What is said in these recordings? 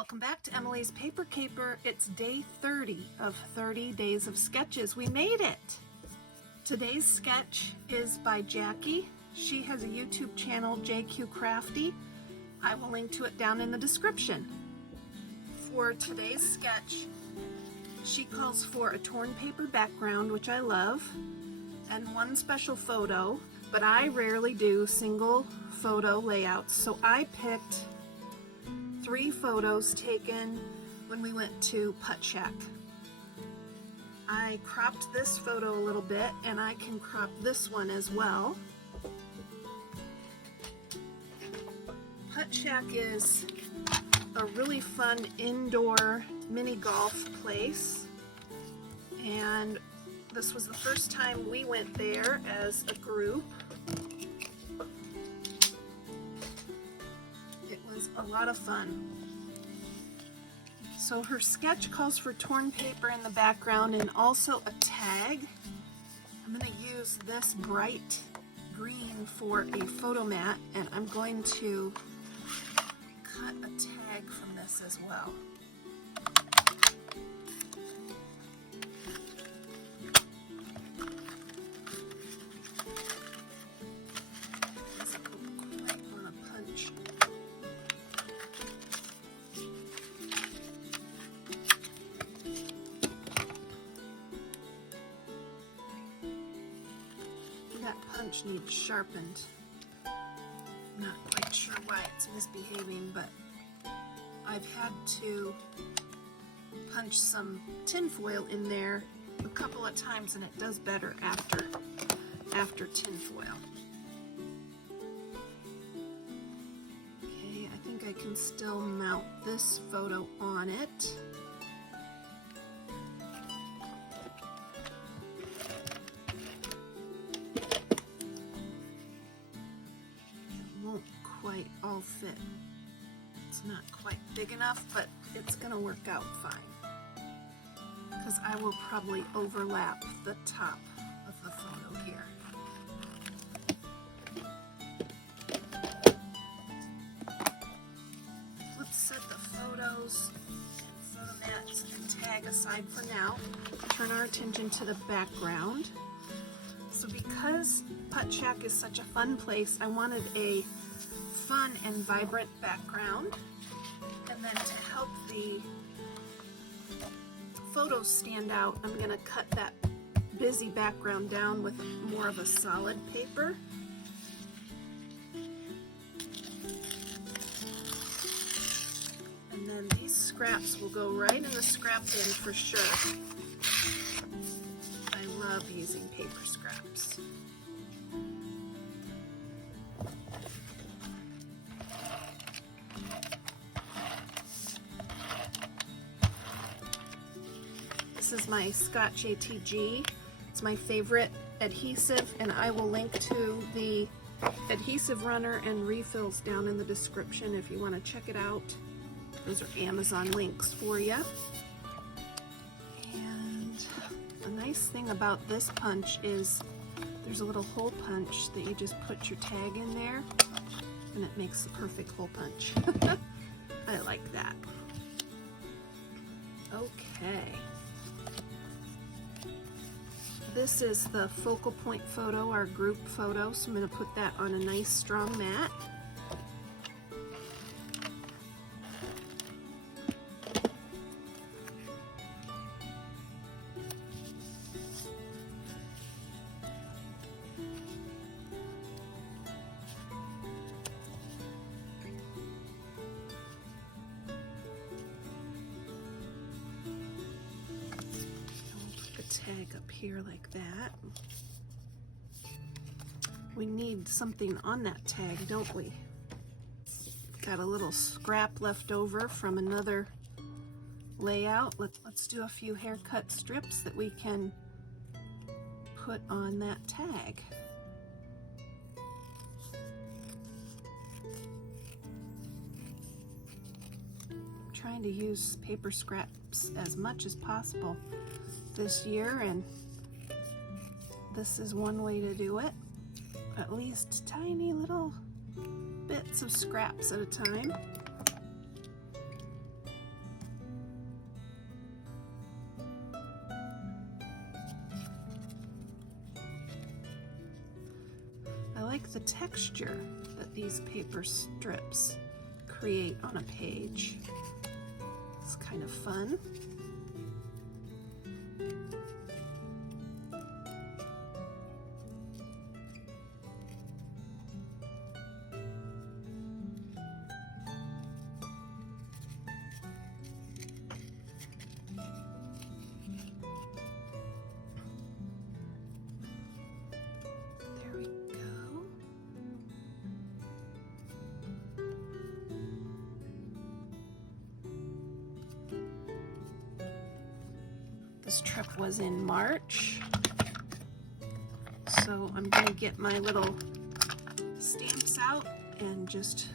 Welcome back to Emilee's Paper Caper. It's day 30 of 30 days of sketches. We made it! Today's sketch is by Jackie. She has a YouTube channel, JQ Crafty. I will link to it down in the description. For today's sketch, she calls for a torn paper background, which I love, and one special photo, but I rarely do single photo layouts, so I picked 3 photos taken when we went to Putt Shack. I cropped this photo a little bit, and I can crop this one as well. Putt Shack is a really fun indoor mini golf place, and this was the first time we went there as a group. It was a lot of fun. So her sketch calls for torn paper in the background and also a tag. I'm going to use this bright green for a photo mat, and I'm going to cut a tag from this as well. That punch needs sharpened. I'm not quite sure why it's misbehaving, but I've had to punch some tin foil in there a couple of times, and it does better after tin foil. Okay, I think I can still mount this photo on it. Quite all fit. It's not quite big enough, but it's gonna work out fine, because I will probably overlap the top of the photo here. Let's set the photos, photo mats, and tag aside for now. Turn our attention to the background. So because Putt Shack is such a fun place, I wanted a fun and vibrant background, and then to help the photos stand out, I'm going to cut that busy background down with more of a solid paper. And then these scraps will go right in the scrap bin for sure. I love using paper scraps. This is my Scotch ATG. It's my favorite adhesive, and I will link to the adhesive runner and refills down in the description if you want to check it out. Those are Amazon links for you. And the nice thing about this punch is there's a little hole punch that you just put your tag in there, and it makes the perfect hole punch. I like that. Okay. This is the focal point photo, our group photo, so I'm going to put that on a nice strong mat. Tag up here like that. We need something on that tag, don't we? Got a little scrap left over from another layout. Let's do a few haircut strips that we can put on that tag. I'm trying to use paper scraps as much as possible this year, and this is one way to do it. At least tiny little bits of scraps at a time. like the texture that these paper strips create on a page. It's kind of fun. This trip was in March, so I'm going to get my little stamps out and just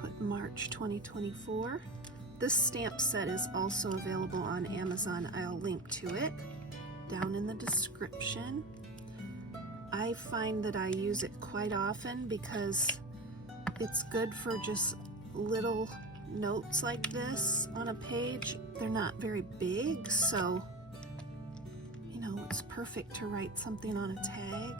put March 2024. This stamp set is also available on Amazon. I'll link to it down in the description. I find that I use it quite often because it's good for just little notes like this on a page. They're not very big, so you know, it's perfect to write something on a tag.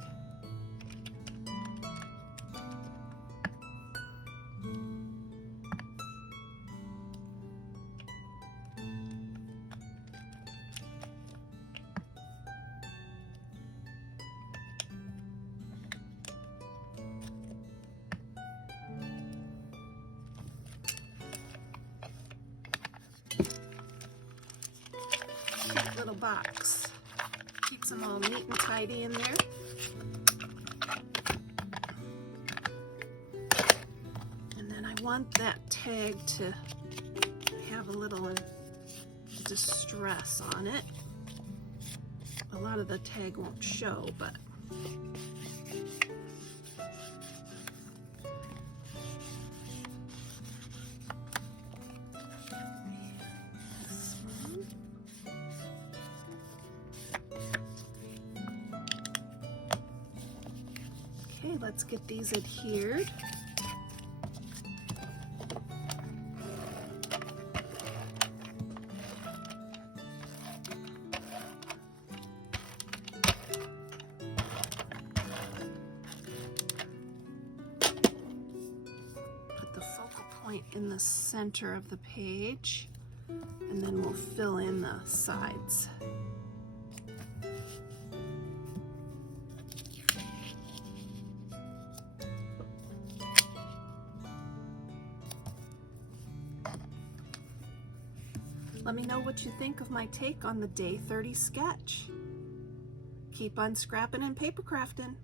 Little box. Keeps them all neat and tidy in there. And then I want that tag to have a little distress on it. A lot of the tag won't show, but okay, let's get these adhered. Put the focal point in the center of the page, and then we'll fill in the sides. Let me know what you think of my take on the Day 30 sketch. Keep on scrapping and paper crafting.